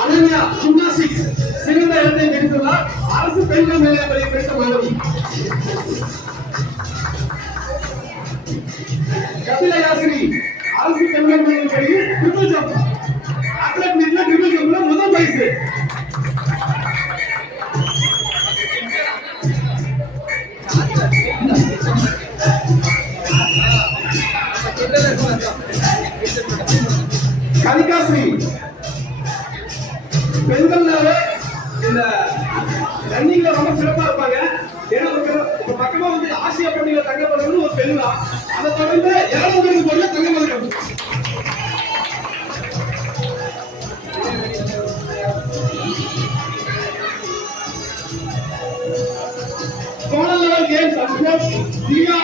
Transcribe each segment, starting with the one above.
Ananya gymnastics சிறந்த இடத்தை பிடித்துள்ளார். அரசு பெண்கள் மேல்நிலைப்பள்ளி படித்த மாணவி. கபிலயாசினி அரசு பெண்கள் மேல்நிலைப்பள்ளி ட்ரிபிள் ஜம்ப் அத்லெட் மீட்ல ட்ரிபிள் ஜம்ப்ல முதல் பரிசு. கனிகாஸ்ரீ பெண்கள்னாலே இந்த ரன்னிங்ல ரொம்ப சிறப்பா இருப்பாங்க. ஏன்னா ஒரு பக்கமா வந்து ஆசியா போட்டியில தங்க பதக்கம் ஒரு பெண் தான். அதை தொடர்ந்து 200 மீட்டர் போட்டியில தங்க பதக்கம். Zonal level games and sports Divya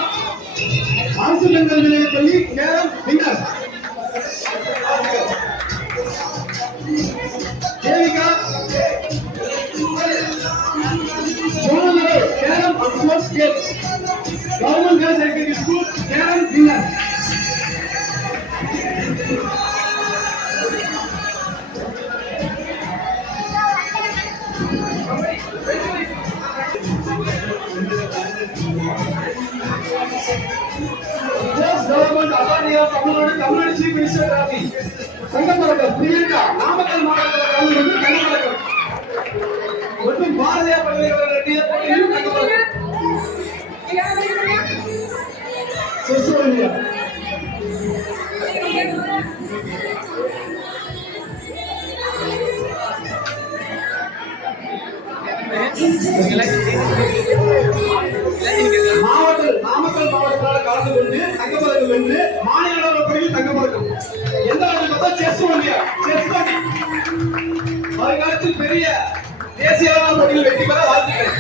அரசு பெண்கள் மேல்நிலைப்பள்ளி carrom winner. Devika zonal level carrom and sports games government girls secondary school carrom winner. Tamil Nadu chief minister trophy தங்கப்பதக்கம். பிரியங்கா நாமக்கல் மாவட்டத்தில் கலந்து கொண்டு தங்கப்பதக்கம் மற்றும் பாரதிய பல்கலைக்கழக போட்டியிலும் தங்கப்பதக்கம். நாமக்கல் மாவட்டத்தால் கலந்து கொண்டு தங்கப்பதக்கம் வென்று மாநில அளவில் போட்டியில் தங்கப்பதக்கம். எந்த அளவுக்கு பார்த்தா செஸ் ஒலிம்பியா செஸ் போட்டி வருங்காலத்தில் பெரிய தேசிய அளவில் போட்டியில் வெற்றி பெற வாழ்த்துக்கள்.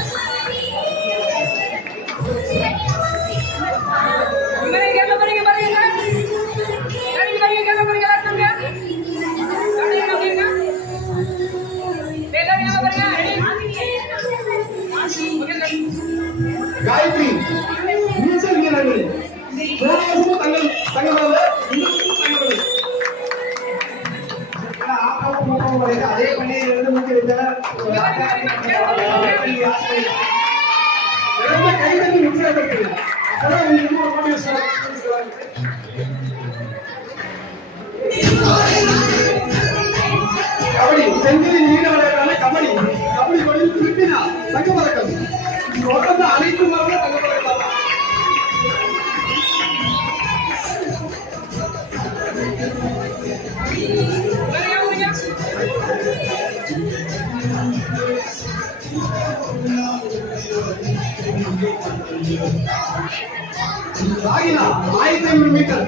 காயத்ரி நீச்சல் வீரர்கள் போராட்டமும் தங்கமல்ல அதே பள்ளியில் முக்கிய கைதறி முக்கிய கபடி செங்கலில் நீண்ட விளையாட்டான கபடி கபடி போட்டியில் பிலிப்பினா தங்கப்பதக்கம். தொடர்ந்து அனைத்து மாவட்ட தங்கப்பதக்கம். ராகினா 1500 மீட்டர்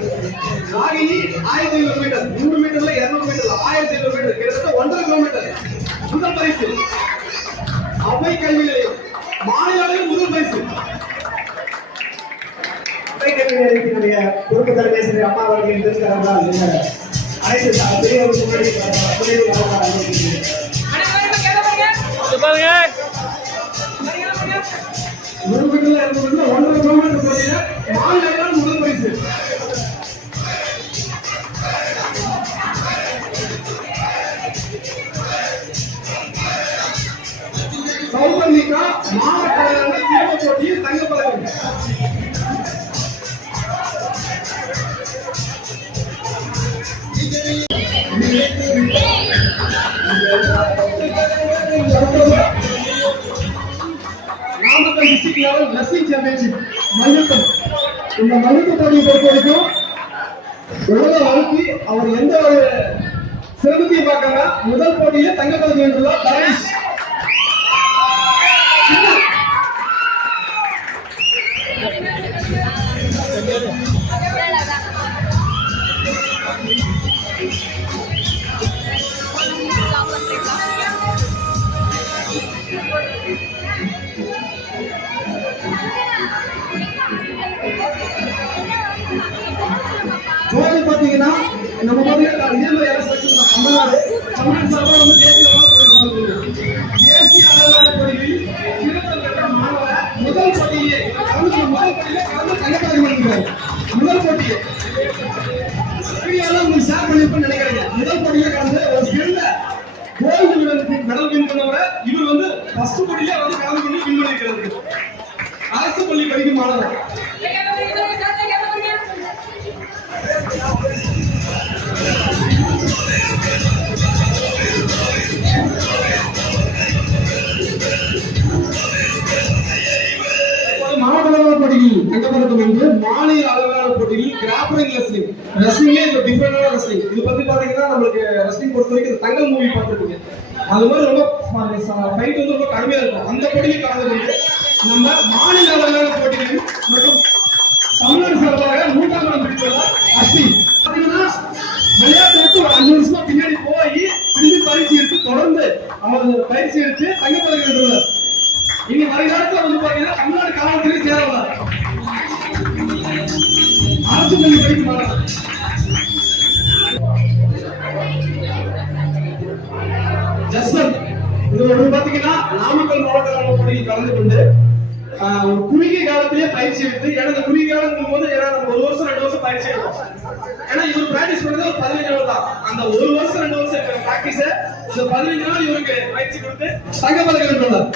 ராகினி 1500 மீட்டர் 100 மீட்டர்ல 200 மீட்டர்ல 1500 மீட்டர் கிட்டத்தட்ட 1.5 கிலோமீட்டர் முதல் பரிசு. அவை கல்வி நிலையம் மாநில அளவில் முதல் பரிசு. அவை கல்வி நிலையத்தினுடைய பொறுப்பு தலைமை அம்மா அவர்கள் தெரிவிக்கிறார்கள். அனைத்து முதல் பரிசு. சௌபர்ணிகா மாவட்ட அளவில் போட்டியில் தங்கப்பதக்கம். Namakkal district level wrestling championship மல்யுத்தம். இந்த மல்யுத்த போட்டியை பொறுத்த வரைக்கும் உலக வாழ்க்கை அவர் எந்த ஒரு சிரமத்தையும் பார்க்காம முதல் போட்டியிலே தங்கப்பதக்கம் வென்றுள்ளார் தரேஷ். ஜோதி பாத்தீங்கன்னா நம்ம தமிழ்நாடு சார்பாக வந்து தேசிய அளவிலான போட்டியில் சிறப்பு பெற்ற மாணவர் முதல் போட்டியிலே முதல் போட்டியே முதல் போட்டியே ஷேர் பண்ணிருப்பேன்னு நினைக்கிறேன். முதல் போட்டியில கலந்து ஒரு சிறந்த கோல்டு மெடல் வின் பண்ணவரை இவர் வந்து ஃபர்ஸ்ட் போட்டியிலே வந்து கலந்து கொண்டு வின் பண்ணிருக்கிறது. அரசு பள்ளி படிக்கும் மாணவர். மாவட்ட அளவிலான போட்டியில் தங்கப்பதக்கம் வென்று மாநில அளவிலான போட்டியில் கிராப்ளிங் ரெஸ்லிங் ரெஸ்லிங்லே இது டிஃபரெண்டான ரெஸ்லிங். இது பத்தி பாத்தீங்கன்னா நம்மளுக்கு ரெஸ்லிங் பொறுத்த வரைக்கும் தங்கல் மூவி பார்த்துருப்பீங்க. அது மாதிரி ரொம்ப ஃபைட் வந்து ரொம்ப கடுமையா இருக்கும். அந்த போட்டியில் கலந்து கொண்டு நம்ம மாநில அளவிலான போட்டிகளில் மற்றும் தமிழ்நாடு சார்பாக 3ஆம் இடம் பிடித்துள்ளார் அஸ்வின். பாத்தீங்கன்னா விளையாட்டு விட்டு ஒரு 5 வருஷமா பின்னாடி போய் திரும்பி பயிற்சி எடுத்து தொடர்ந்து அவர் பயிற்சி எடுத்து தங்கப்பதக்கம் வென்றுள்ளார். இனி வருங்காலத்துல வந்து பாத்தீங்கன்னா தமிழ்நாடு காவல்துறை சேரலாம். அரசு பள்ளி படிக்கும் மாணவர். ஜஸ்வந்த் இது ஒரு பாத்தீங்கன்னா நாமக்கல் மாவட்ட அளவு போட்டியில் கலந்து கொண்டு ஒரு குறுகிய காலத்திலேயே பயிற்சி எடுத்து, ஏன்னா இந்த குறுகிய காலம் போது ஏன்னா நம்ம 1 வருஷம் 2 வருஷம் பயிற்சி எடுப்போம். ஏன்னா இவர் பிராக்டிஸ் பண்ணது ஒரு 15 நாள் தான். அந்த 1 வருஷம் 2 வருஷம் பிராக்டிஸ இந்த 15 நாள் இவருக்கு பயிற்சி கொடுத்து தங்கப்பதக்கம் வென்றுள்ளார்.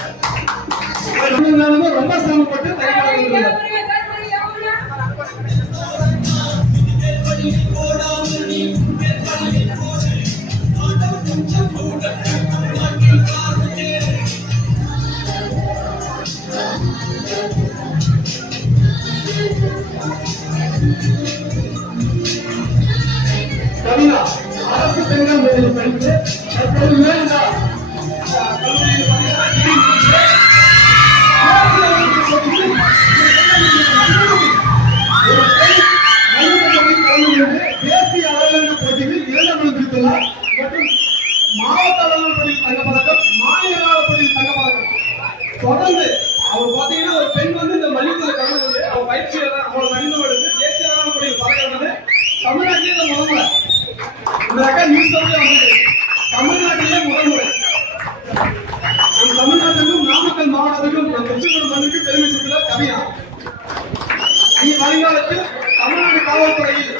ரொம்ப சிரமப்பட்டு தங்கப்பதக்கம் வென்றுள்ளார். கவினா அரசு பெண்கள் மேல்நிலைப் படிப்பு தற்போது மேல்நிலை கல்லூரியில் தேசிய அளவிலான போட்டியில் 2ஆம் இடம் பிடித்துள்ளார் மற்றும் மாவட்ட அளவிலான போட்டியில் தங்கப்பதக்கம், மாநில அளவிலான போட்டியில் தங்கப்பதக்கம். தொடர்ந்து அவர் பாத்தீங்கன்னா ஒரு பெண் வந்து இந்த மல்யுத்தத்தில் கலந்து கொண்டு அவர் பயிற்சியை அவங்களை மனிதம் எடுத்து தேசிய அளவிலான போட்டியில் பதக்கம் வந்து தமிழ்நாட்டிலே இந்த முதல் முறை. இந்த அக்கா நியூஸ் வந்து தமிழ்நாட்டிலே முதல் முறை. தமிழ்நாட்டுக்கும் நாமக்கல் மாவட்டத்துக்கும் திருச்செந்தூர் மண்ணுக்கு பெருமை சேர்த்துள்ளார் கவினா. இனி வருங்காலத்தில் தமிழ்நாடு காவல்துறையில்